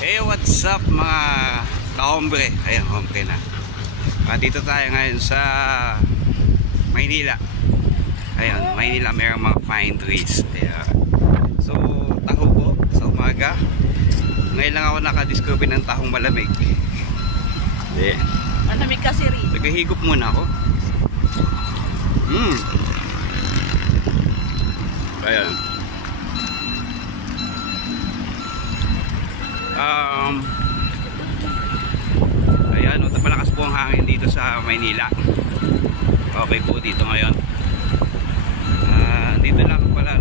Hey, what's up mga ka-hombre? Ayan, hombre na. Dito tayo ngayon sa Maynila. Ayan, Maynila mayroong mga fine trees. Ayan. So, taho po sa umaga. Ngayon lang ako nakadiscover ng tahong malamig. Malamig kasi rin. Nagahigop muna ako. Ayan. Ayan, malakas po ang hangin dito sa Maynila. Okay po dito ngayon. Dito lang pala,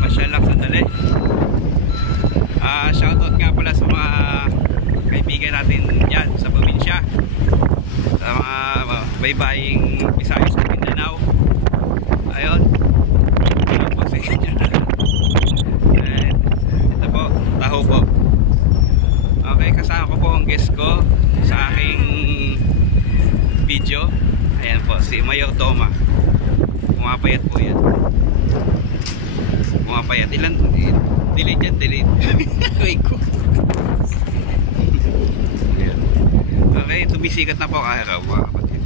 pasyal lang sandali. Shoutout nga pala sa mga kaibigan natin dyan sa probinsya, sa mga baybaying Visayas at Mindanao. Ayun, ito po sa inyo. Ito po, taho po. Okay, kasama ko po ang guest ko sa aking video. Ayan po, si Mayor Toma. Pumapayat po yan. Pumapayat. Ilan? Delete yan, delete. Okay, tumisikat na po araw mga kapatid.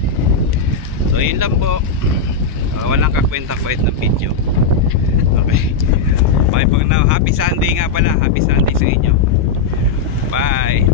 So yun lang po. Walang kakwenta-kwent ng video. Okay. Bye for now. Happy Sunday nga pala. Happy Sunday sa inyo. Bye.